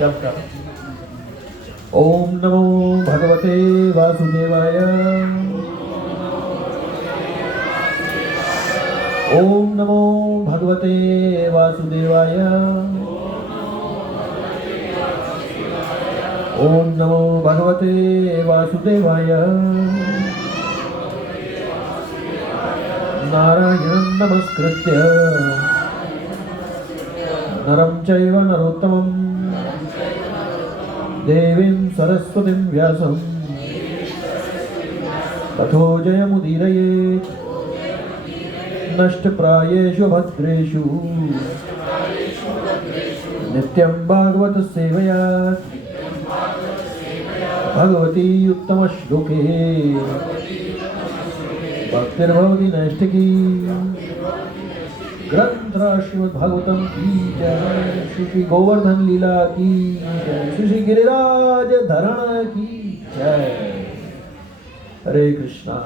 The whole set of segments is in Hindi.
जब का ओम नमो भगवते वासुदेवाय। ओम नमो भगवते वासुदेवाय। ओम नमो भगवते वासुदेवाय। नारायणं नमस्कृत्य नरं चैव नरोत्तमं देवीं सरस्वतीं व्यासं ततो जयमुदीरयेत्। नष्टप्रायेषु भद्रेषु नित्यं भागवत सेवया भगवती उत्तमश्लोके भक्तिर्भवति नैष्ठिकी। ग्रंथ श्रीमद् भागवतम की जय। श्री गोवर्धन लीला की जय। श्री गिरिराज धरण की जय। हरे Krishna.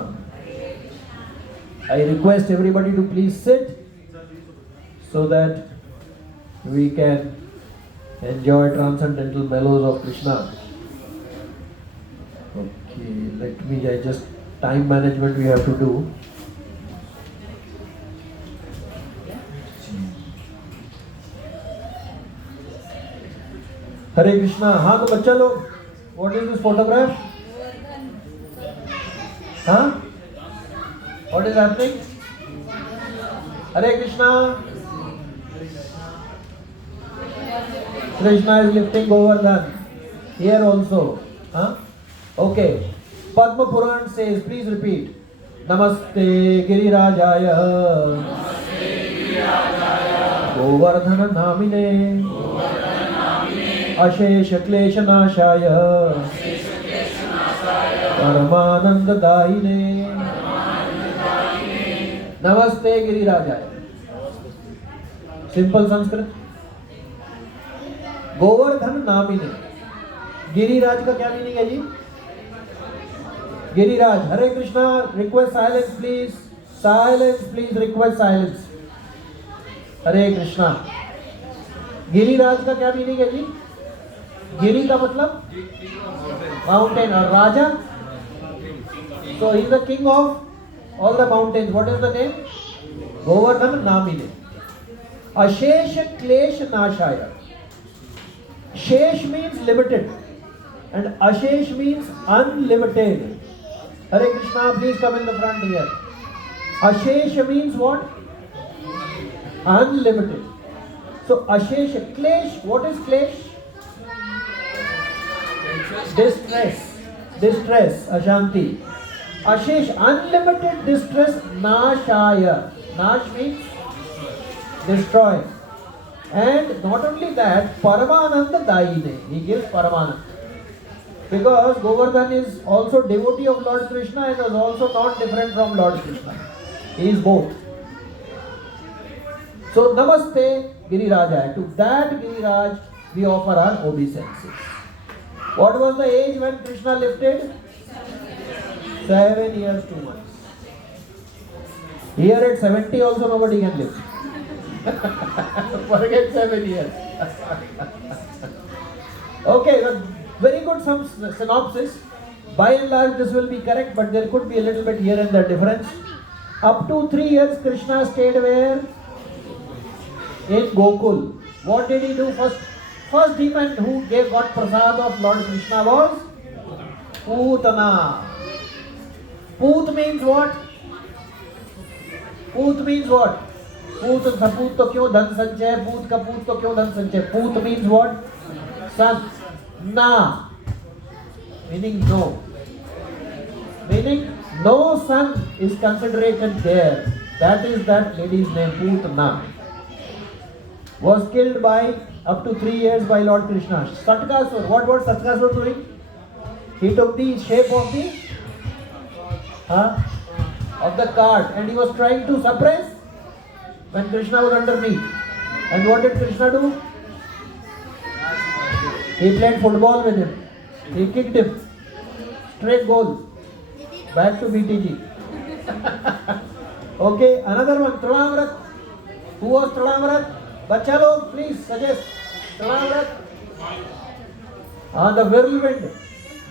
I request everybody to please sit so that we can enjoy transcendental mellows of Krishna. Okay, let me just time management we have to do. Hare Krishna. हाँ तो बच्चा लोग, what is this photograph? हाँ? What is happening? Hare Krishna. Krishna is lifting Govardhan. Here also. Huh? Okay. Padma Puran says, please repeat. Namaste Girirajaya. Govardhana Namine. Ashesha Klesha Nashaya. Paramananda Daine. नमस्ते गिरिराजाय। सिंपल संस्कृत। गोवर्धन नामिने। गिरिराज का क्या मीनिंग है जी? Giriraj. Hare Krishna. Request silence please. Silence please. Request silence. Hare Krishna. Giriraj का क्या मीनिंग है जी? गिरि का मतलब माउंटेन और राजा, so he is the king of all the mountains. What is the name? Govardhan Namine. Ashesha Klesha Nashaya. Shesh means limited and Ashesh means unlimited. Hare Krishna, please come in the front here. Ashesha means what? Unlimited. So Ashesha, Klesh, what is Klesh? Distress. Distress, Ashanti. Ashesh, unlimited distress, Nashaya. Nash means destroy. And not only that, Paramananda Daine. He gives Paramananda. Because Govardhan is also devotee of Lord Krishna and is also not different from Lord Krishna. He is both. So Namaste Girirajaya. To that Giriraj we offer our obeisances. What was the age when Krishna lifted? 7 years 2 months. Here at 70 also nobody can live. Forget 7 years. Okay, very good some synopsis. By and large this will be correct, but there could be a little bit here and there difference. Up to 3 years Krishna stayed where? In Gokul. What did he do first? First demon who got prasad of Lord Krishna was Putana. Put means what? Put means what? Put to क्यों धन संचय? Put का put तो क्यों धन संचय? Put means what? Son. Na meaning no. Meaning no son is consideration there. That is that lady's name, Putana. Was killed by up to 3 years by Lord Krishna. Satkasur. What was Satkasur doing? He took the shape of the of the cart and he was trying to suppress when Krishna was underneath. And what did Krishna do? He played football with him. He kicked him. Straight goal. Back to BTG. Okay, another one. Trinavrat. Who was Trinavrat? Bacha log, please suggest. Trinavrat. The whirlwind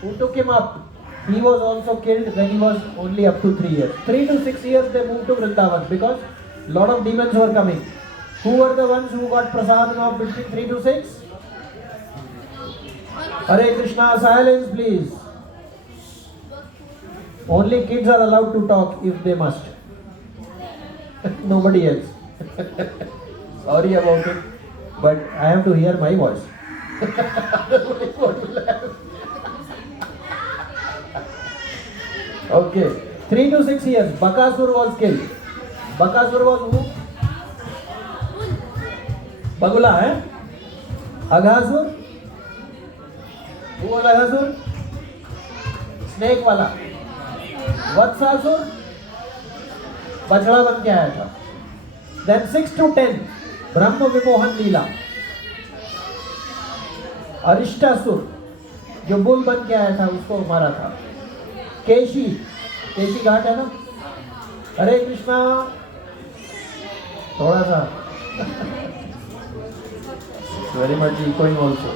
who took him up, he was also killed when he was only up to 3 years. 3 to 6 years they moved to Vrindavan because lot of demons were coming. Who were the ones who got prasadam of between 3 to 6? Hare Krishna, silence please. Only kids are allowed to talk if they must. Nobody else. Sorry about it, but I have to hear my voice. Okay, 3 to 6 years, Bakasur was killed. Bakasur was who? Bagula, eh? Aghasur? Who was Aghasur? Snake wala. Vatsasur? बछड़ा बन के आया था. Then 6 to 10, ब्रह्म विमोहन लीला. अरिष्टासुर जो बुल बन के आया था उसको मारा था. केशी घाट है ना. हरे कृष्णा, थोड़ा सा very much echoing also.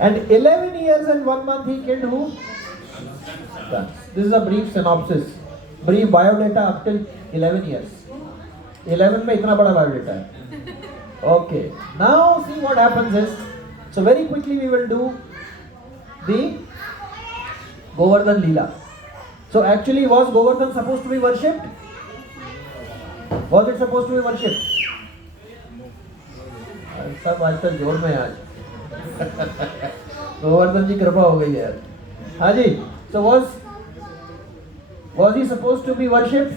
And 11 years and 1 month he killed who? This is a brief synopsis, brief biodata up till 11 years. 11 में इतना बड़ा biodata है. Okay, now see what happens is, so very quickly we will do the Govardhan Leela. So actually, was Govardhan supposed to be worshipped? Was it supposed to be worshipped? सब आजकल जोर में आज. गोवर्धन जी कृपा हो गई यार. हाँ जी. So was he supposed to be worshipped?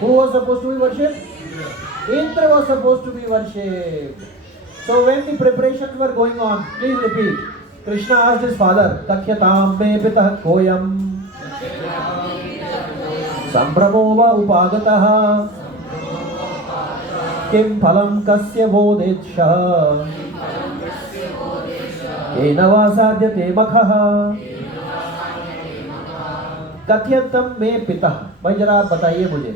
Who was supposed to be worshipped? Indra was supposed to be worshipped. So when the preparations were going on, please repeat. Krishna asked his father, Takhyatam me pitah koyam Sambramo va upagatah Kim phalam kasya vodetsha Kena va sadhyate makhah कथ्यतम में पिता. भाई जरा आप बताइए मुझे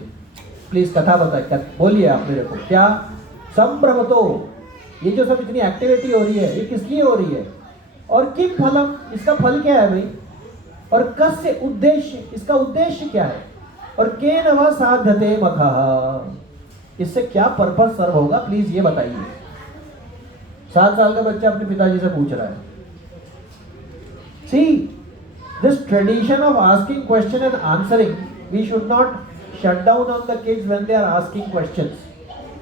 प्लीज, कथा बताइए, बोलिए आप मेरे को. क्या संभ्रमतो, ये जो सब इतनी एक्टिविटी हो रही है ये किस लिए हो रही है? और किम फलम, इसका फल क्या है भाई? और कस्य उद्देश्य, इसका उद्देश्य क्या है? और केन व साध्यते मखः, इससे क्या पर्पस सर्व होगा? प्लीज ये बताइए. 7 साल का बच्चा अपने पिताजी से पूछ रहा है. सी, this tradition of asking question and answering, we should not shut down on the kids when they are asking questions.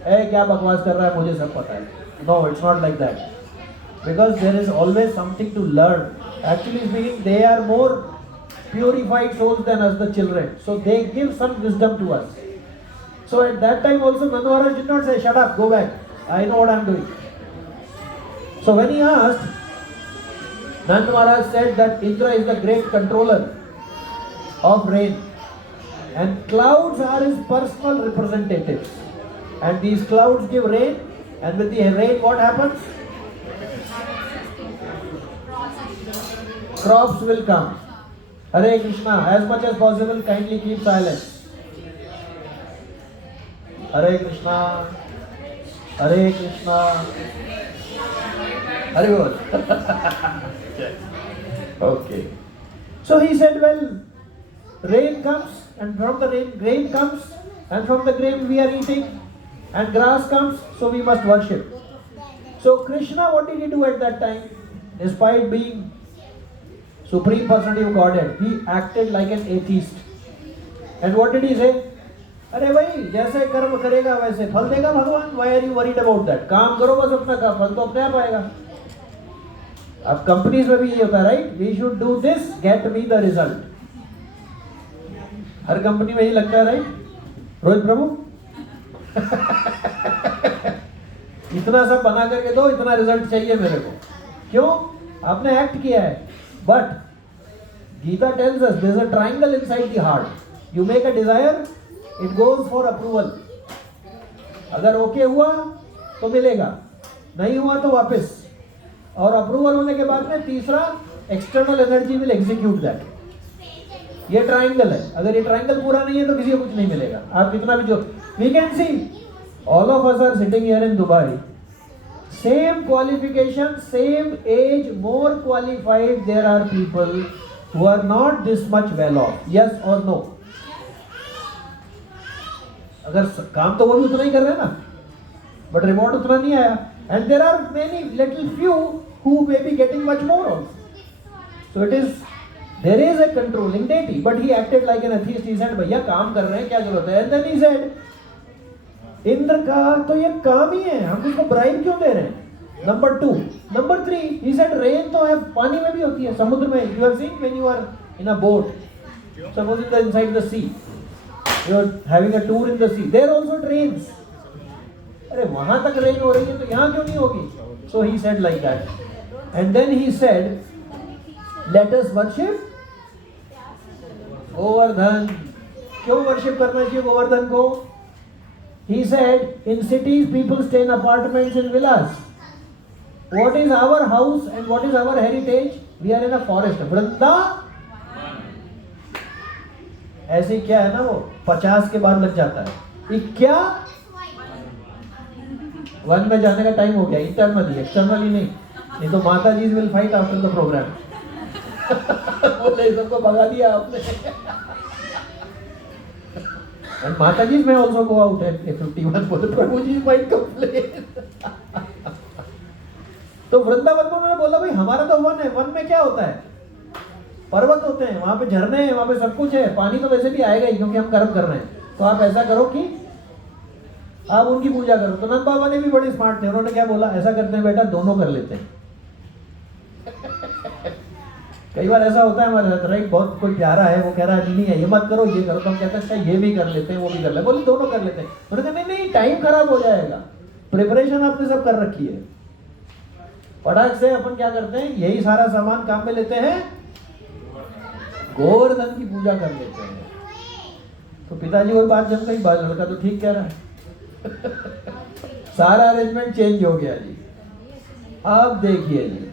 क्या बकवास कर रहा है, मुझे सब पता है. No, it's not like that. Because there is always something to learn. Actually speaking, they are more purified souls than us, the children. So they give some wisdom to us. So at that time also, Nanda Maharaj did not say, shut up, go back. I know what I am doing. So when he asked, Nanda Maharaj said that Indra is the great controller of rain. And clouds are his personal representatives. And these clouds give rain. And with the rain, what happens? Crops will come. Hare Krishna, as much as possible, kindly keep silence. Hare Krishna, Hare Krishna, Hare Bol. Okay. So he said, well, rain comes, and from the rain, grain comes, and from the grain we are eating, and grass comes, so we must worship. So Krishna, what did he do at that time? Despite being Supreme Personality of Godhead, he acted like an atheist. And what did he say? अरे भाई, जैसे कर्म करेगा वैसे फल देगा भगवान. Why are you worried about that? काम करो बस अपना काम, फल तो अपने आप आएगा. अब कंपनीज में भी ये होता है, right? We should do this, get me the result. हर कंपनी में ही लगता है, राइट? रोहित प्रभु इतना सब बना करके दो, इतना रिजल्ट चाहिए मेरे को. क्यों? आपने एक्ट किया है. But Gita tells us there is a triangle inside the heart. You make a desire, it goes for approval. अगर ओके हुआ तो मिलेगा, नहीं हुआ तो वापस. और अप्रूवल होने के बाद में तीसरा, external energy will execute that. ये ट्रायंगल है. अगर ये ट्रायंगल पूरा नहीं है तो किसी को कुछ नहीं मिलेगा. आप कितना भी जो, we can see all of us are sitting here in Dubai, Same qualification, same age, more qualified, there are people who are not this much well off. Yes or no? अगर काम तो वो भी उतना ही कर रहे हैं ना, but reward उतना नहीं आया. And there are many little few who may be getting much more also. So it is, there is a controlling deity, but he acted like an atheist. He said, भैया काम कर रहे हैं, क्या जरूरत है? And then he said, Indra का तो ये काम ही है, हम इसको ब्राइब क्यों दे रहे हैं? Number 2. Number 3, he said rain तो है, पानी में भी होती है, समुद्र में. You have seen when you are in a boat, suppose you are inside the sea, you are having a tour in the sea, there also it rains. अरे वहां तक रेन हो रही है तो यहाँ क्यों नहीं होगी? So he said like that. And then he said, let us worship Govardhan. क्यों वर्शिप करना चाहिए गोवर्धन को? He said, in cities people stay in apartments and villas. What is our house and what is our heritage? We are in a forest. वृंदा ऐसे क्या है ना, वो 50 के बाद लग जाता है. क्या वन में जाने का टाइम हो गया, इंटरनली, एक्सटर्नली नहीं तो माता जी will fight after the programme. बोले सबको भगा दिया आपने. And Mataji may also go out at 51 for the Prabhuji might complain. तो वृंदावन को उन्होंने बोला भाई हमारा तो वन है, वन में क्या होता है? पर्वत होते हैं, वहां पे झरने हैं, वहां पे सब कुछ है, पानी तो वैसे भी आएगा ही क्योंकि हम कर्म कर रहे हैं. तो आप ऐसा करो कि आप उनकी पूजा करो. तो नंद बाबा ने भी बड़े स्मार्ट थे, उन्होंने क्या बोला, ऐसा करते हैं बेटा दोनों कर लेते हैं. कई बार ऐसा होता है हमारे साथ, राइट, बहुत कोई प्यारा है वो कह रहा है नहीं है ये मत करो ये करो, तो हम कहते हैं अच्छा ये भी कर लेते हैं वो भी कर लेते हैं. बोले दोनों कर लेते हैं. उन्होंने कहा नहीं टाइम खराब हो जाएगा, प्रिपरेशन आपने सब कर रखी है. फटाक से अपन क्या करते हैं, यही सारा सामान काम में लेते हैं, गोवर्धन की पूजा कर लेते हैं. तो पिताजी वही बात जम गई, बाल लड़का तो ठीक कह रहा है. सारा अरेंजमेंट चेंज हो गया जी. अब देखिए जी,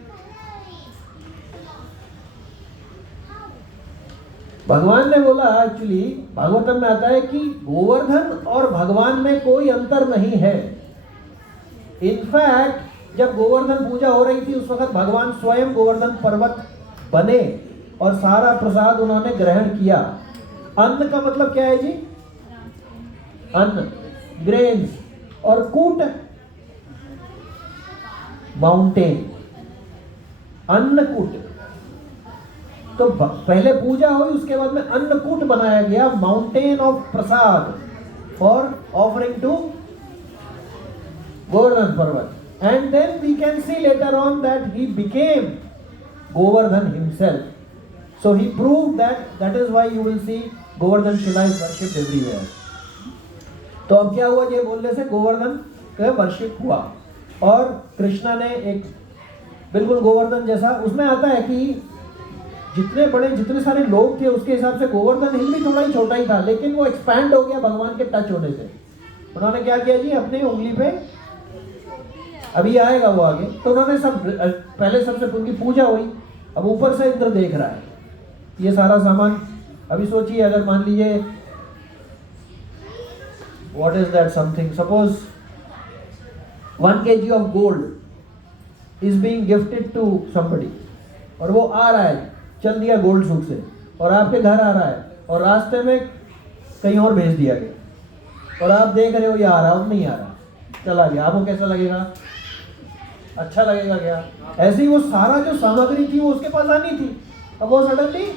भगवान ने बोला, एक्चुअली भागवतम में आता है कि गोवर्धन और भगवान में कोई अंतर नहीं है. इनफैक्ट जब गोवर्धन पूजा हो रही थी उस वक्त भगवान स्वयं गोवर्धन पर्वत बने और सारा प्रसाद उन्होंने ग्रहण किया. अन्न का मतलब क्या है जी? अन्न, ग्रेन्स, और कूट माउंटेन, अन्नकूट. तो पहले पूजा हुई, उसके बाद में अन्नकूट बनाया गया, mountain of prasad for offering to Govardhan Parvat. And then we can see later on that he became Govardhan himself. So he proved that is why you will see Govardhan Shila is worshipped everywhere. तो अब क्या हुआ, ये बोलने से गोवर्धन का वर्शिप हुआ. और कृष्णा ने एक बिल्कुल गोवर्धन जैसा, उसमें आता है कि जितने सारे लोग थे उसके हिसाब से गोवर्धन हिल भी थोड़ा ही छोटा ही था, लेकिन वो एक्सपैंड हो गया भगवान के टच होने से. उन्होंने क्या किया जी, अपनी उंगली पे, अभी आएगा वो आगे, तो उन्होंने सब पहले सबसे उनकी पूजा हुई. अब ऊपर से इंद्र देख रहा है ये सारा सामान. अभी सोचिए अगर मान लीजिए what is that something, suppose 1 kg of gold is being gifted to somebody, और वो आ रहा है, चल दिया गोल्ड सुख से, और आपके घर आ रहा है और रास्ते में कहीं और भेज दिया गया, और आप देख रहे हो ये आ रहा है, नहीं आ रहा, चला गया. आपको कैसा लगेगा? अच्छा लगेगा क्या? ऐसे ही वो सारा जो सामग्री थी वो उसके पास आनी थी, अब वो सडनली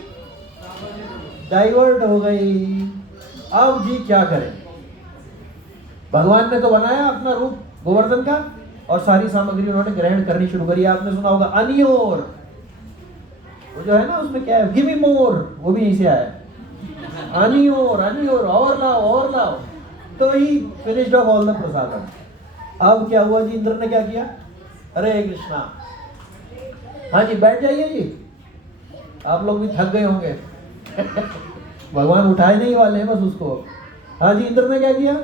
डाइवर्ट हो गई. अब जी क्या करें? भगवान ने तो बनाया अपना रूप गोवर्धन का और सारी सामग्री उन्होंने ग्रहण करनी शुरू करी. आपने सुना होगा अनियोर, वो जो है ना उसमें क्या है, गिव मी मोर, वो भी यहीं से आया. अनियोर अनियोर, और लाओ और लाओ. तो he finished off all the prasad. अब क्या हुआ जी, इंद्र ने क्या किया, हरे कृष्णा, हाँ जी बैठ जाइए जी, आप लोग भी थक गए होंगे. भगवान उठाए नहीं वाले हैं बस उसको. हाँ जी, इंद्र ने क्या किया,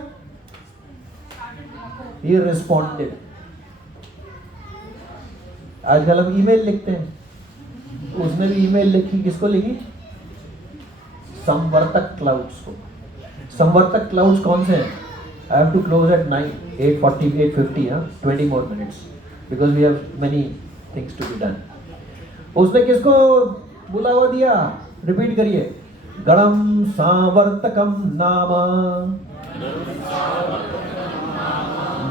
he responded. आजकल हम ईमेल लिखते हैं, उसने भी ईमेल लिखी, किसको लिखी, संवर्तक क्लाउड्स को. संवर्तक क्लाउड्स कौन से हैं? I have to close at 9, 8:40, 8:50, 20 more minutes. because we have many things to be done. उसने किसको बुलावा दिया? रिपीट करिए। गणम सांवर्तकम नाम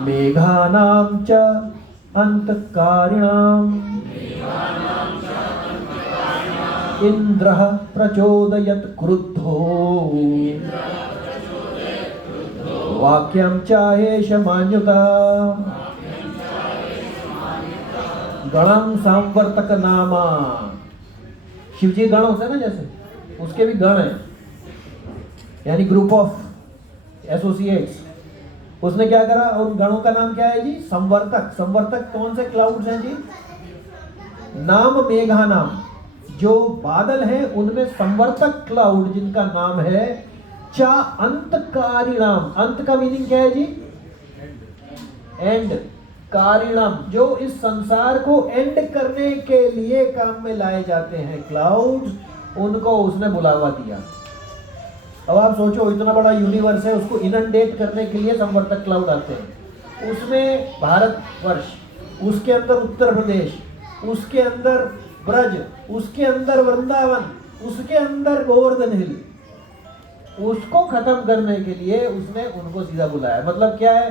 मेघानां च अंतकारिणाम् इंद्रः प्रचोदयत् क्रुद्धो वाक्यं चाहेश मान्युता। गणम सांवर्तक नामा, शिवजी गण होते हैं ना, जैसे उसके भी गण हैं, यानी ग्रुप ऑफ एसोसिएट्स। उसने क्या करा? और गणों का नाम क्या है जी? संवर्तक। संवर्तक कौन से क्लाउड्स हैं जी? नाम मेघा नाम, जो बादल हैं उनमें संवर्तक क्लाउड जिनका नाम है चा अंतकारिणाम। अंत का मीनिंग क्या है जी? एंड। कारिणाम, जो इस संसार को एंड करने के लिए काम में लाए जाते हैं क्लाउड्स, उनको उसने बुलावा दिया। अब आप सोचो, इतना बड़ा यूनिवर्स है, उसको इनंडेट करने के लिए संवर्तक क्लाउड आते हैं। उसमें भारतवर्ष, उसके अंदर उत्तर प्रदेश, उसके अंदर ब्रज, उसके अंदर वृंदावन, उसके अंदर गोवर्धन हिल, उसको खत्म करने के लिए उसने उनको सीधा बुलाया। मतलब क्या है?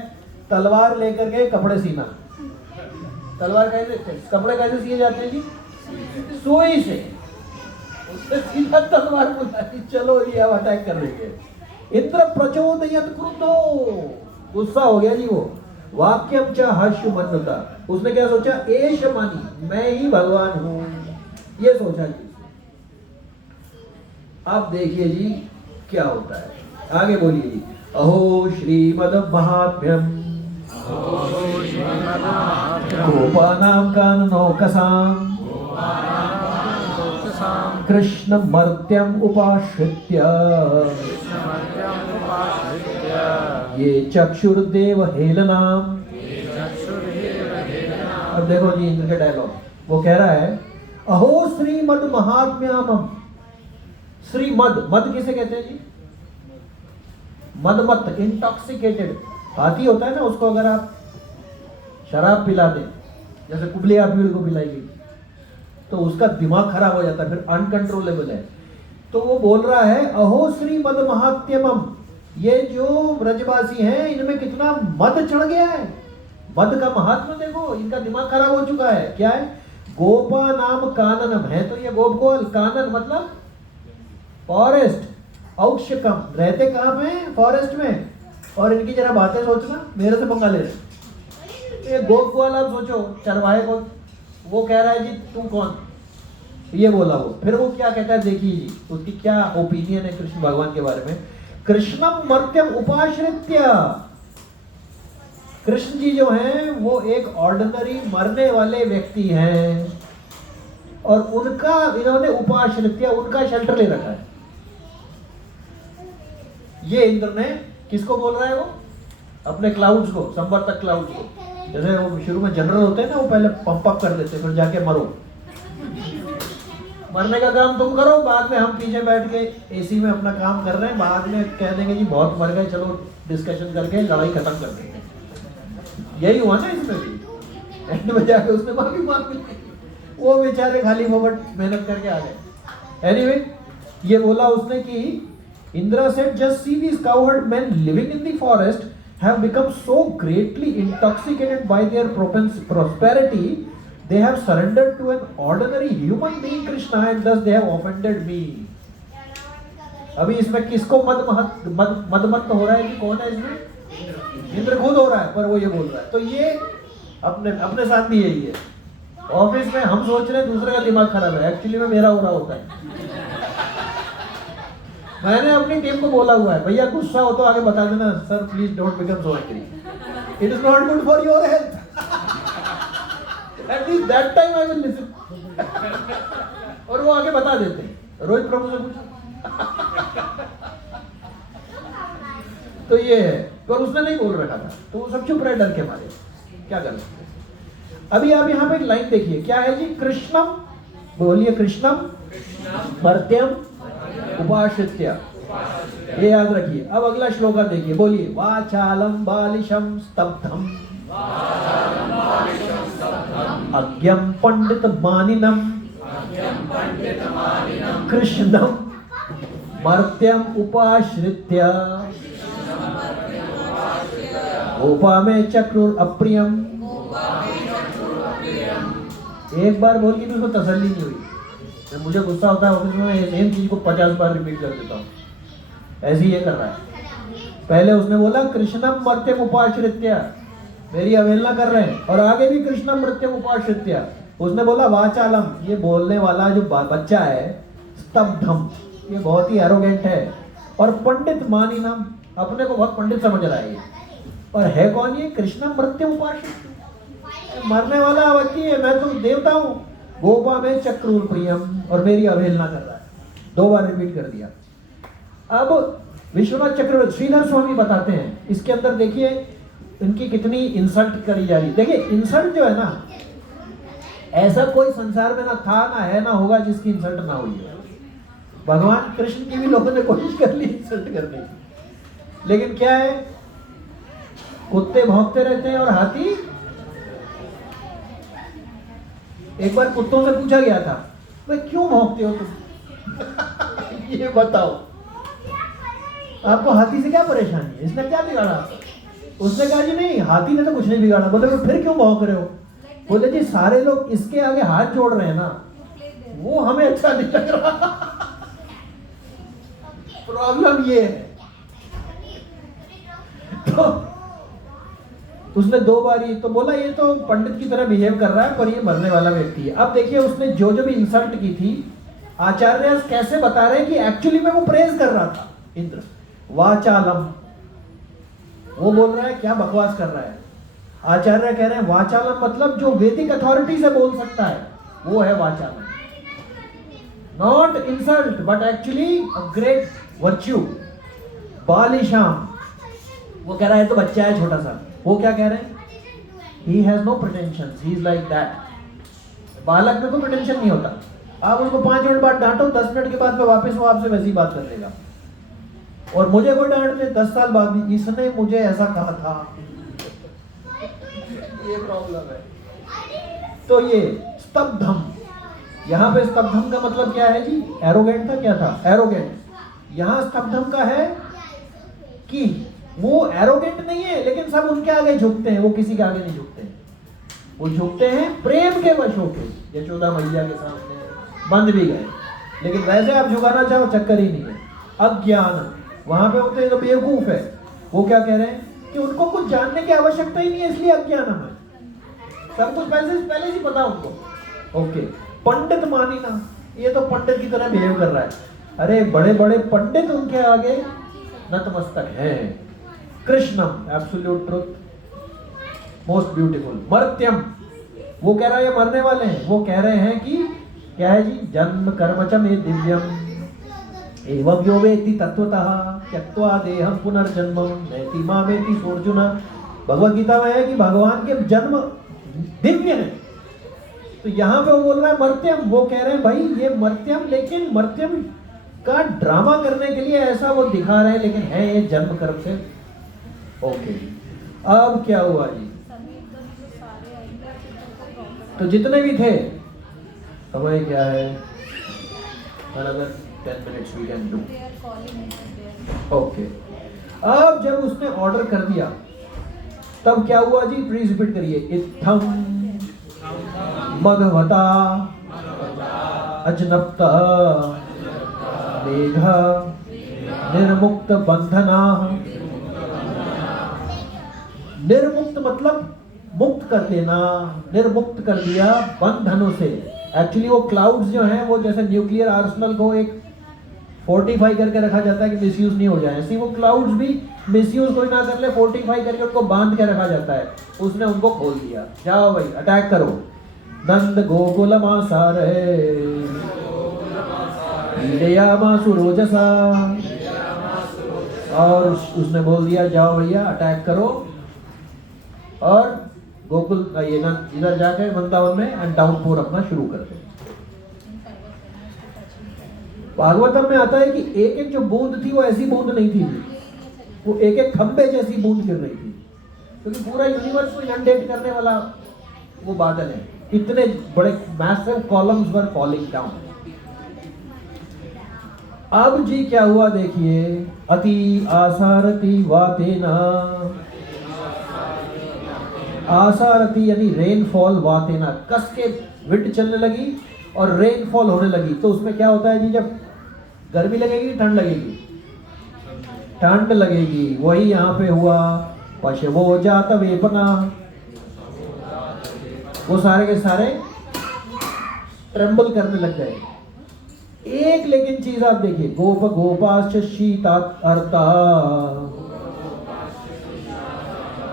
तलवार लेकर के कपड़े सीना। तलवार कैसे, कपड़े कैसे सिए जाते हैं जी? सुई से। उसने सीधा तलवार बुलाई, चलो ये अब अटैक कर देंगे। इंद्र प्रचोदयत् क्रुद्धो, गुस्सा हो गया जी वो। वाक्यम च हर्ष मन्यता, उसने क्या सोचा? एष मानी, मैं ही भगवान हूं, ये सोचा जी। अब देखिए जी क्या होता है, आगे बोलिए जी। अहो श्रीमद् महात्म्यम गोपानां काननौकसां कृष्ण मर्त्यम उपाश्रित्य ये चक्षुर्देव हेलनाम। अब देखो जी इनके डायलॉग, वो कह रहा है अहो श्रीमद् महात्म्यम। श्रीमद, मद किसे कहते हैं जी? मदमत्त, इंटॉक्सिकेटेड। हाथी होता है ना, उसको अगर आप शराब पिला दें, जैसे कुबलिया भीड़ को पिलाई गई, तो उसका दिमाग खराब हो जाता है, फिर अनकंट्रोलेबल है। तो वो बोल रहा है अहो श्री मद महात्म्यम, ये जो ब्रजवासी हैं इनमें कितना मद चढ़ गया है। मद का महात्म्य देखो, इनका दिमाग खराब हो चुका है। क्या है? गोपा नाम काननम है, तो ये गोपगोल, कानन मतलब फॉरेस्ट, औक्षकम, रहते कहाँ पे? फॉरेस्ट में। और इनकी जरा बातें सोचना, मेरे से पंगा ले रहे। ये गोपगोल, आप सोचो चरवाहे को, वो कह रहा है जी तू कौन, ये बोला वो। फिर वो क्या कहता है देखिए जी, उसकी क्या ओपिनियन है कृष्ण भगवान के बारे में। कृष्णम मर्त्यम उपाश्रित्य, कृष्ण जी जो हैं वो एक ऑर्डिनरी मरने वाले व्यक्ति हैं, और उनका इन्होंने उपाश्रित्य, उनका शेल्टर ले रखा है। ये इंद्र ने किसको बोल रहा है? वो अपने क्लाउड्स को, संवर्तक क्लाउड्स को। जैसे वो शुरू में जनरल होते हैं ना, वो पहले पंप अप कर देते, फिर जाके मरो। मरने का काम तुम करो, बाद में हम पीछे बैठ के एसी में अपना काम कर रहे हैं, बाद में कह देंगे जी बहुत मर गए, चलो डिस्कशन करके लड़ाई खत्म कर देंगे। यही हुआ ना इसमें भी, एंड में जाके उसने माफी मांग ली, वो बेचारे खाली फोकट मेहनत करके आ गए। एनीवे, ये बोला उसने कि Indra said, just see these cowherd men living in the forest have become so greatly intoxicated by their prosperity, they have surrendered to an ordinary human being Krishna, and thus they have offended me. अभी इसमें किसको मदमत्त हो रहा है कि कौन है इसमें? इंद्र खुद हो रहा है, पर वो ये बोल रहा है। तो ये अपने साथ भी यही है। ऑफिस में हम सोच रहे हैं दूसरे का दिमाग खराब है, एक्चुअली में मेरा हो रहा होता है। मैंने अपनी टीम को बोला हुआ है, भैया गुस्सा हो तो आगे बता देना, sir please don't become so angry, it is not good for your health. At least that time I will listen. और वो आगे बता देते हैं, रोहित प्रभु से पूछो। तो ये है, पर उसने नहीं बोल रखा था, तो वो सब चुप रहे डर के मारे। क्या कर सकते? अभी आप यहाँ पे एक लाइन देखिए, क्या है जी? कृष्णम, बोलिए कृष्णम मर्त्यम उपाश्रित्य, ये याद रखिए। अब अगला श्लोका देखिए, बोलिए वाचालम बालिशम स्तब्धम अज्ञम पंडित मानिनम कृष्णम मर्त्यम उपाश्रित्य गोपा में चक्रुर अप्रियम। एक बार बोल के भी उसको तसल्ली नहीं हुई। जब मुझे गुस्सा होता है ऑफिस में, सेम चीज को 50 बार रिपीट कर देता हूँ। ऐसे ही ये कर रहा है। पहले उसने बोला कृष्णम मर्त्यम उपाश्रित्य, मेरी अवहेलना कर रहे हैं, और आगे भी कृष्णम मर्त्यम उपाश्रित्य। उसने बोला वाचालम, ये बोलने वाला जो बच्चा है, स्तब्धम, ये बहुत ही एरोगेंट है, और पंडित मानिनम, अपने को बहुत पंडित समझ रहा है ये। और है कौन ये? कृष्णम मर्त्यम उपाश्रित्य, मरने वाला बच्ची है, मैं तो देवता हूँ। गोपा में चक्रूर प्रियम, और मेरी अवहेलना कर रहा है। 2 बार रिपीट कर दिया। अब विश्वनाथ चक्रवर्ती श्रीधर स्वामी बताते हैं, इसके अंदर देखिए इनकी कितनी इंसल्ट करी जा रही है। देखिए इंसल्ट जो है ना, ऐसा कोई संसार में ना था, ना है, ना होगा जिसकी इंसल्ट ना हुई है। भगवान कृष्ण की भी लोगों ने कोशिश कर ली इंसल्ट करने की, लेकिन क्या है, कुत्ते भौंकते रहते हैं और हाथी। एक बार कुत्तों से पूछा गया था, भाई क्यों भौंकते हो तुम? ये बताओ, आपको हाथी से क्या परेशानी है? इसने क्या बिगाड़ा? उसने कहा जी नहीं, हाथी ने तो कुछ नहीं बिगाड़ा। बोले फिर क्यों भौंक रहे हो? बोले जी सारे लोग इसके आगे हाथ जोड़ रहे हैं ना, वो हमें अच्छा नहीं लग रहा। प्रॉब्लम ये है। तो उसने 2 बार ही तो बोला ये तो पंडित की तरह बिहेव कर रहा है, पर ये मरने वाला व्यक्ति है। अब देखिए उसने जो जो भी इंसल्ट की थी, आचार्य कैसे बता रहे हैं कि एक्चुअली में वो प्रेज कर रहा था इंद्र। वाचालम, वो बोल रहा है क्या बकवास कर रहा है। आचार्य कह रहे हैं वाचालम मतलब जो वैदिक अथॉरिटी से बोल सकता है, वो है वाचालम। Not insult but actually a great virtue. बालिशाम, वो कह रहा है तो बच्चा है छोटा सा। वो क्या कह रहे हैं? He has no pretensions, he is like that। बालक में कोई प्रेटेंशन नहीं होता। आप उसको 5 मिनट बाद डांटो, 10 मिनट के बाद में वापस वो आपसे वैसी बात कर देगा। और मुझे कोई डांट दे 10 साल बाद भी, इसने मुझे ऐसा कहा था। ये प्रॉब्लम है। तो ये स्तब्धम, यहाँ पे स्तब्धम का मतलब क्या है जी? एरोगेंट था, क्या था? एरोगेंट। यहाँ स्तब्धम का है कि वो एरोगेंट नहीं है, लेकिन सब उनके आगे झुकते हैं, वो किसी के आगे नहीं झुकते हैं। वो झुकते हैं प्रेम के वश होके। यशोदा मैया के सामने बंद भी गए, लेकिन वैसे आप झुकाना चाहो चक्कर ही नहीं है। अज्ञान, वहां पे होते हैं तो बेवकूफ है। वो क्या कह रहे हैं कि उनको कुछ जानने की आवश्यकता ही नहीं है, इसलिए अज्ञान है। सब कुछ पहले ही पता उनको। ओके। पंडित मानिना, ये तो पंडित की तरह बिहेव कर रहा है। अरे बड़े बड़े पंडित उनके आगे नतमस्तक हैं। कृष्णम, एब्सोल्यूट ट्रुथ, मोस्ट ब्यूटीफुल। मर्त्यम, वो कह रहा है ये मरने वाले हैं। वो कह रहे हैं कि क्या है जी? जन्म कर्म च मे दिव्यम एवं यो वेति तत्वतः त्यक्त्वा देहं पुनर्जन्मं नैति मामेति सोऽर्जुन। भगवद गीता में है कि भगवान के जन्म दिव्य है। तो यहाँ पे वो बोल रहा है मर्त्यम। वो कह रहे हैं भाई ये मर्त्यम, लेकिन मर्त्यम का ड्रामा करने के लिए ऐसा वो दिखा रहे हैं, लेकिन है ये जन्म कर्म से। ओके, अब क्या हुआ जी? तो जितने भी थे, समय क्या है? another 10 minutes we can do। Okay, अब जब उसने ऑर्डर कर दिया तब क्या हुआ जी? प्लीज रिपीट करिए। इत्थम मघवता अजनप्त मेघ निर्मुक्त बंधना। निर्मुक्त मतलब मुक्त कर देना, निर्मुक्त कर दिया बंधनों से। एक्चुअली वो क्लाउड्स जो हैं वो जैसे न्यूक्लियर आर्सेनल को एक फोर्टिफाई करके रखा जाता है कि मिसयूज नहीं हो जाए, ऐसे वो क्लाउड्स भी मिसयूज कोई ना कर ले, फोर्टिफाई करके उनको बांध के रखा जाता है। उसने उनको खोल दिया, जाओ भाई अटैक करो। नंद गोकुल मासारे सुरोजसा, और उसने बोल दिया जाओ भैया अटैक करो, और गोकुल ये ना इधर जाके वृंदावन में एंड डाउनपोर अपना शुरू कर दो। भागवतम में आता है कि एक एक जो बूंद थी वो ऐसी बूंद नहीं थी, वो एक एक खंबे जैसी बूंद गिर रही थी, क्योंकि पूरा यूनिवर्स को इनंडेट करने वाला वो बादल है। इतने बड़े मैसिव कॉलम्स वर फॉलिंग डाउन। अब जी क्या हुआ देखिए, अति आसारति वातेना, आसारति यानी रेनफॉल, वातेना कस के विंड चलने लगी और रेनफॉल होने लगी। तो उसमें क्या होता है जी, जब गर्मी लगेगी ठंड लगेगी, ठंड लगेगी, वही यहाँ पे हुआ। पशवो जात वेपना, वो सारे के सारे ट्रेम्बल करने लग गए। एक लेकिन चीज आप देखिए, गोप गोपाश्च शीतार्ता,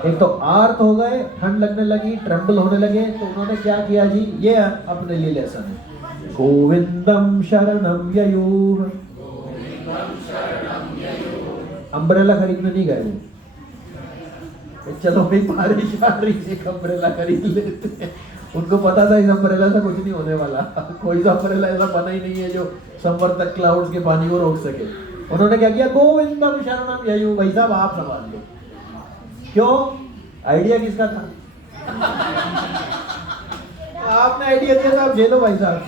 एक तो आर्त हो गए, ठंड लगने लगी, ट्रेम्बल होने लगे। तो उन्होंने क्या किया जी, ये अपने लिए लेसन है। गोविंदम शरणम ययुः, अम्ब्रेला खरीदने नहीं गए वो, चलो भाई बारिश आ रही है, एक अम्ब्रेला खरीद लेते हैं। उनको पता था इस अम्ब्रेला से कुछ नहीं होने वाला, कोई सा अम्ब्रेला ऐसा बना ही नहीं है जो समर तक क्लाउड्स के पानी को रोक सके। उन्होंने क्या किया, गोविंदम शरणम ययुः, भाई साहब आप संभाल लो। क्यों, आइडिया किसका था? आपने आइडिया दिया था, आप झेलो भाई साहब।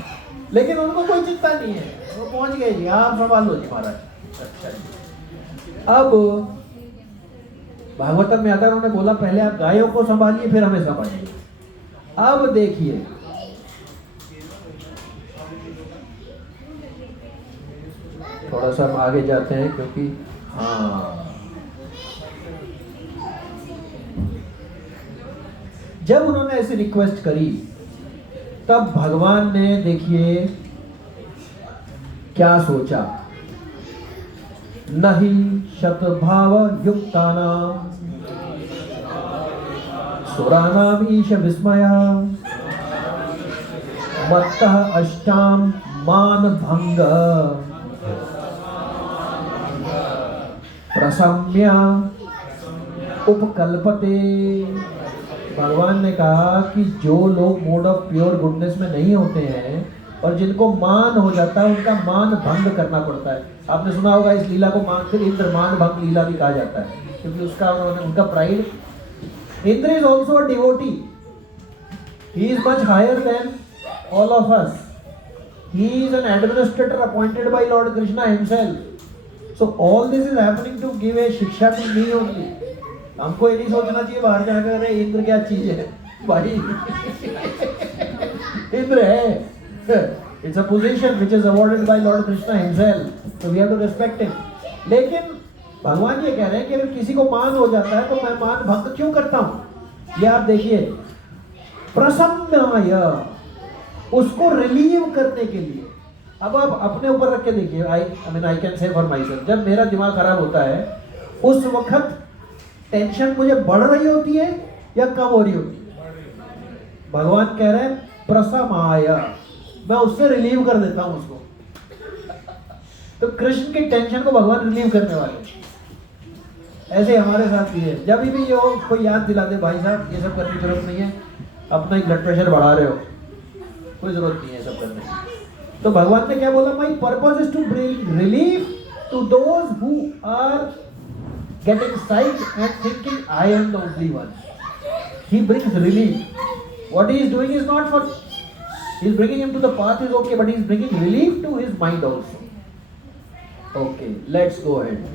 लेकिन उनको कोई चिंता नहीं है, वो पहुंच गए जी, आप संभाल लो जी महाराज। अच्छा जी, अब भागवतम में आता है, उन्होंने बोला पहले आप गायों को संभालिए फिर हमें संभालिए। अब देखिए, थोड़ा सा हम आगे जाते हैं क्योंकि हाँ, जब उन्होंने ऐसी रिक्वेस्ट करी तब भगवान ने देखिए क्या सोचा, नहीं शतभाव युक्तानां सुराणाम ईश विस्मया मत्तः अष्टाम मान भंग प्रसम्या उपकल्पते। भगवान ने कहा कि जो लोग मोड ऑफ प्योर गुडनेस में नहीं होते हैं और जिनको मान हो जाता है, उनका मान भंग करना पड़ता है। आपने सुना होगा इस लीला को मान, फिर इंद्र मान भंग लीला भी कहा जाता है, क्योंकि उसका उनका pride. Indra is also a devotee, he is much higher than all of us, he is an administrator appointed by lord Krishna himself. So all this is happening to give a शिक्षा टू मी ओनली। हमको ये नहीं सोचना चाहिए बाहर जाकर अरे इंद्र क्या चीज है भाई, इंद्र है, it's a position which is awarded by lord Krishna himself, so we have to respect him. लेकिन भगवान ये कह रहे हैं कि अगर किसी को मान हो जाता है तो मैं मान भंग क्यों करता हूं। ये आप देखिए, प्रसन्नाय, उसको रिलीव करने के लिए। अब आप अपने ऊपर रख के देखिए, I can say for my self, जब मेरा दिमाग खराब होता है उस वक्त टेंशन मुझे बढ़ रही होती है या कम हो रही होती है। भगवान कह रहे हैं प्रसमाय, मैं उससे रिलीव कर देता हूं उसको। तो कृष्ण की टेंशन को भगवान रिलीव करने वाले। ऐसे हमारे साथ भी है, जब भी ये हो कोई याद दिला दे भाई साहब ये सब करने की जरूरत नहीं है, अपना ही ब्लड प्रेशर बढ़ा रहे हो, कोई जरूरत नहीं है सब करने की। तो भगवान ने क्या बोला, my purpose is to bring relief to those who are getting sight and thinking I am the only one. He brings relief. What he is doing is not for, he is bringing him to the path is okay, but he is bringing relief to his mind also. Okay, let's go ahead.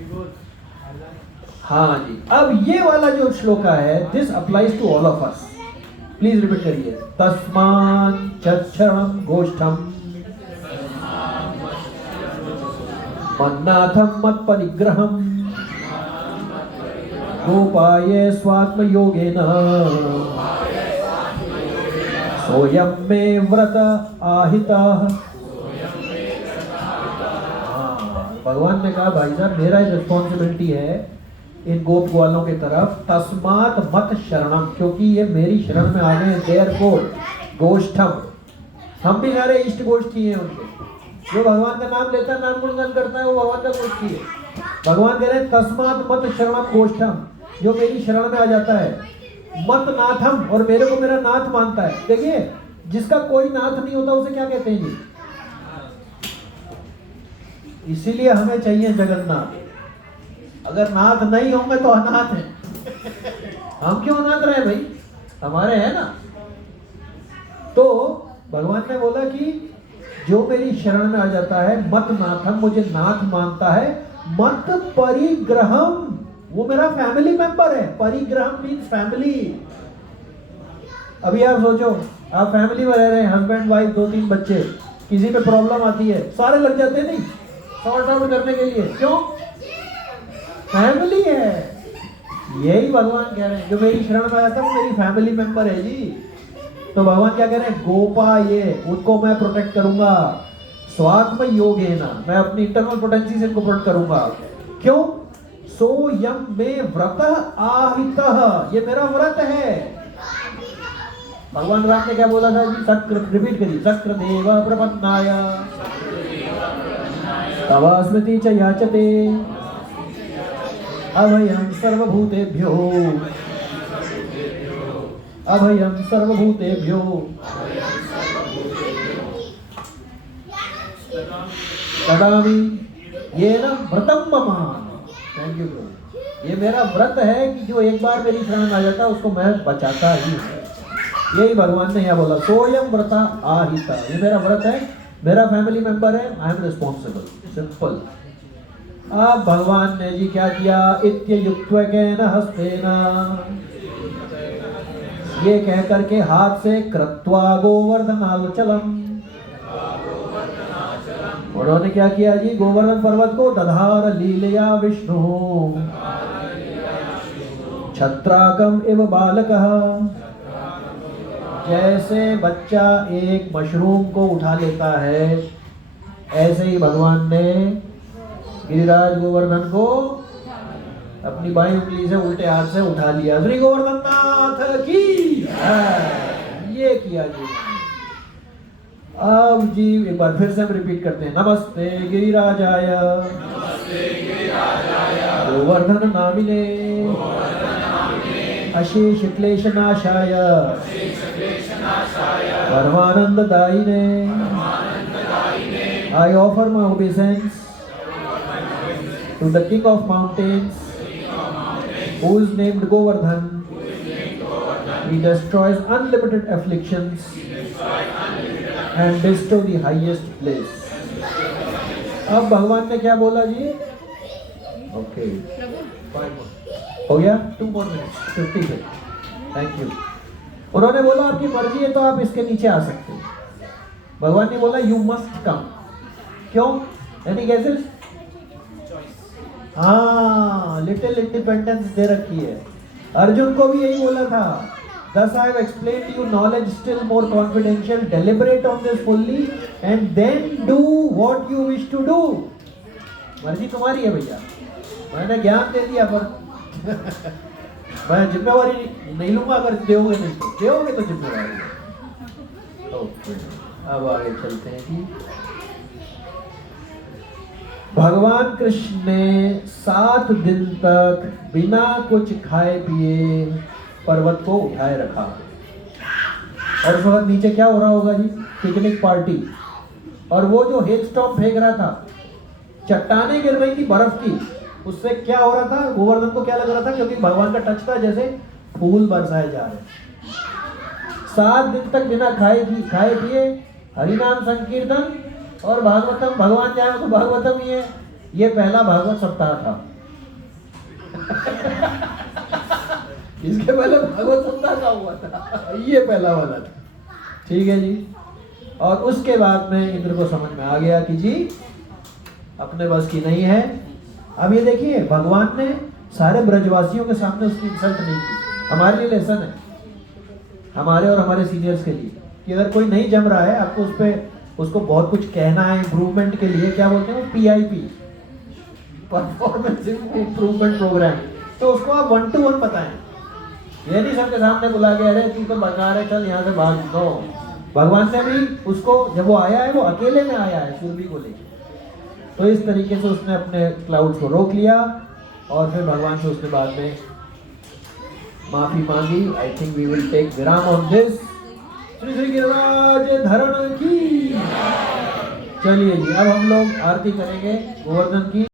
हाँ जी, अब ये वाला जो श्लोका है, this applies to all of us. Please repeat करिए, तस्मान चक्षणम गोष्ठम मन्नाथम मत परिग्रहम गोपाये स्वात्म योगेन सोयम में व्रत आहिता। भगवान ने कहा भाई साहब मेरा रिस्पॉन्सिबिलिटी है इन गोप ग्वालों की तरफ, तस्मात मत शरणम, क्योंकि ये मेरी शरण में आ गए। देयरफॉर गोष्ठम, हम भी सारे इष्ट गोष्ठी हैं उनके, जो भगवान का नाम लेता है, नाम गुणगान करता है, वो भगवान का गोष्ठी है। भगवान कह रहे हैं तस्मात मत शरणम गोष्ठम, जो मेरी शरण में आ जाता है, मत नाथम, और मेरे को मेरा नाथ मानता है। देखिए जिसका कोई नाथ नहीं होता उसे क्या कहते हैं जी, इसीलिए हमें चाहिए जगन्नाथ। अगर नाथ नहीं होंगे तो अनाथ हैं। हम क्यों अनाथ रहे भाई, हमारे हैं ना। तो भगवान ने बोला कि जो मेरी शरण में आ जाता है, मत नाथम, मुझे नाथ मानता है, मत परिग्रहम, वो मेरा फैमिली मेंबर है। परिग्रहम मीन्स फैमिली। अभी आप सोचो, आप फैमिली में रह रहे हैं, हस्बैंड वाइफ 2-3 बच्चे, किसी पे प्रॉब्लम आती है, सारे लग जाते हैं नहीं सॉर्ट आउट करने के लिए। क्यों? फैमिली है। यही भगवान कह रहे हैं, जो मेरी शरण में आता है वो मेरी फैमिली मेंबर है जी। तो भगवान क्या कह रहे हैं? गोपा ये, उनको मैं प्रोटेक्ट करूंगा। स्वात्म योग है ना, मैं अपनी इंटरनल पोटेंसी से इनको प्रोटेक्ट करूंगा। क्यों? सो यम में व्रत आहित, ये मेरा व्रत है। भगवान राम ने क्या बोला था जी? शक्र, रिपीट करिए, शक्र देव प्रपन्नाय तव स्मृति च याचते अभयं सर्वभूतेभ्यो, अभयं सर्वभूतेभ्यो ददामि येन व्रतं मम। Thank you bro. ये मेरा व्रत है कि जो एक बार मेरी शरण आ जाता है उसको मैं बचाता ही है। यही भगवान ने यहाँ बोला, सोयम व्रता आहिता, ये मेरा व्रत है, मेरा फैमिली मेंबर है, आई एम रिस्पॉन्सिबल। सिंपल। अब भगवान ने जी क्या किया? इत्युक्त्वेन हस्तेन, ये कह करके हाथ से कृत्वा गोवर्धनाचलम, उन्होंने क्या किया जी? गोवर्धन पर्वत को दधार लीलया विष्णु छत्राकम एव बालकः, जैसे बच्चा एक मशरूम को उठा लेता है, ऐसे ही भगवान ने गिरिराज गोवर्धन को अपनी बाईं उंगली से उल्टे हाथ से उठा लिया। श्री गोवर्धन नाथ की ये किया जी। अब जी एक बार फिर से हम रिपीट करते हैं, नमस्ते गिरिराजाय गोवर्धन नामिने अशेष क्लेश नाशाय परमानंददायिने, I offer my obeisance to the king of mountains, who is named Govardhan. He destroys unlimited afflictions and bestow the highest place. अब भगवान ने क्या बोला जी? ओके, हो गया? 2 more minutes, 50 से। Thank you. उन्होंने बोला आपकी मर्जी है तो आप इसके नीचे आ सकते हैं। भगवान ने बोला यू मस्ट कम। क्यों? यानी कैसे? हाँ, लिटिल इंडिपेंडेंस दे रखी है। अर्जुन को भी यही बोला था, thus I have explained you knowledge still more confidential, deliberate on this fully and then do what you wish to do। मर्जी तुम्हारी है भैया, मैंने ज्ञान दे दिया पर मैं जिम्मेवारी नहीं लूंगा। अगर दोगे नहीं तो दोगे तो जिम्मेवारी है। ओके, अब आगे चलते हैं कि भगवान कृष्ण ने 7 दिन तक बिना कुछ खाए पिए पर्वत को उठाए रखा। और उस वक्त नीचे क्या हो रहा होगा जी? Picnic party. और वो जो हेलस्टॉर्म फेंक रहा था, चट्टाने गिर रही थी बर्फ की, उससे क्या हो रहा था? गोवर्धन को क्या लग रहा था? क्योंकि भगवान का टच था, जैसे फूल बरसाए जा रहे। 7 दिन तक बिना खाए पिए हरिनाम संकीर्तन और भागवतम, भगवान जाए तो भागवतम ही है। ये पहला भागवत सप्ताह था। इसके पहले भागवत सप्ताह का हुआ था, ये पहला वाला था। ठीक है जी। और उसके बाद में इंद्र को समझ में आ गया कि जी अपने बस की नहीं है। अब ये देखिए, भगवान ने सारे ब्रजवासियों के सामने उसकी इंसल्ट नहीं की। हमारे लिए लेसन है, हमारे और हमारे सीनियर्स के लिए, कि अगर कोई नहीं जम रहा है आपको उसको बहुत कुछ कहना है इम्प्रूवमेंट के लिए। क्या बोलते हैं वो? PIP, performance improvement program. तो उसको आप 1 to 1 बताएं। ये नहीं सबके सामने बुला के अरे तू तो बता रहे, चल यहाँ से भाग दो। भगवान ने भी उसको, जब वो आया है वो अकेले में आया है सुरभि को लेकर, तो इस तरीके से उसने अपने क्लाउड्स को रोक लिया। और फिर भगवान से उसने बाद में माफी मांगी। I think we will take विराम ऑन दिस। श्री श्री गिरिराज धरण की। चलिए जी, अब हम लोग आरती करेंगे गोवर्धन की।